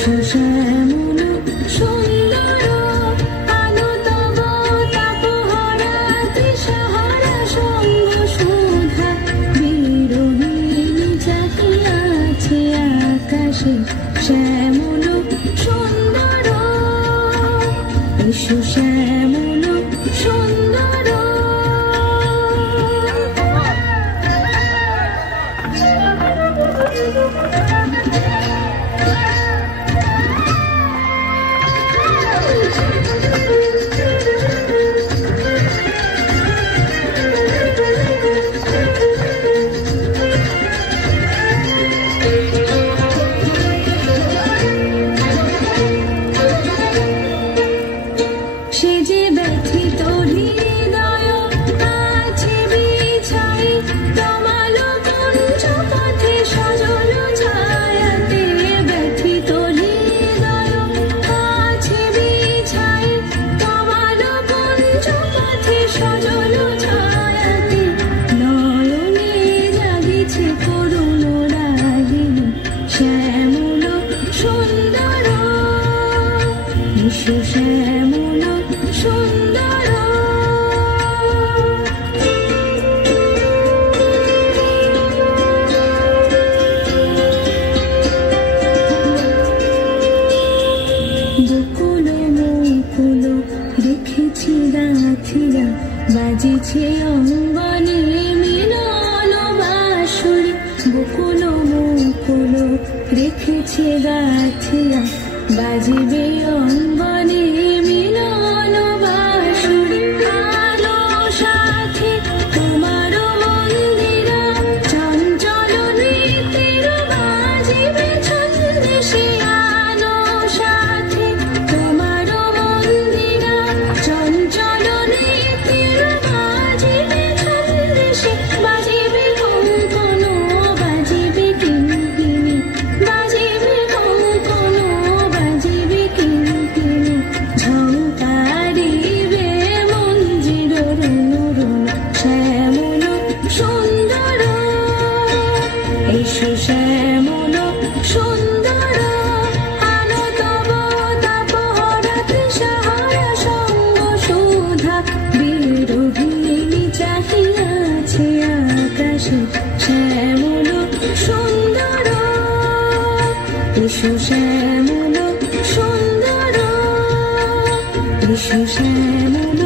শ্যামল সুন্দর আলো তব তাপহরা তৃষাহরা সঙ্গ সুধা বিরোহিণী চাহিয়াছে আকাশে শ্যামল সুন্দর এসো শ্যামল সুন্দর। সে যে ব্যথিত হৃদয় আছে বিছাই তমালো কুঞ্জ পথে সজল ছায়াতে ব্যথিত হৃদয় আছে বিছাই তমালো কুঞ্জ পথে সজল ছায়াতে নয়নে জাগিছে করুণ রাগিনী শ্যামল সুন্দর এসো শ্যামল সুন্দর। বকুল মুকুল রেখেছি গাঁথিয়া বাজিছে অঙ্গনে মিলন বাঁশরি বকুল মুকুল রেখেছি গাঁথিয়া বাজিবে অঙ্গনে মিলন বাঁশরি আলো সাথে তোমার মন্দিরা চঞ্চল নৃত্যের বাজিবে ছন্দেশে আলো সাথে তোমার মন্দিরা চঞ্চল নৃত্যের বাজিবে ছন্দেশে বাজিবে কঙ্কণ বাজিবে কিঙ্কিণী বাজিবে কঙ্কণ বাজিবে কিঙ্কিণী ঝঙ্কারিবে মঞ্জির রুণ রুণ শ্যামল সুন্দর এসো শ্যামল সুন্দর আলো তব তাপহরা তৃষাহরা সঙ্গ সুধা বিরোহিণী চাহিয়াছে আকাশে শ্যামল সুন্দর এসো শ্যামল সুন্দর এসো শ্যামল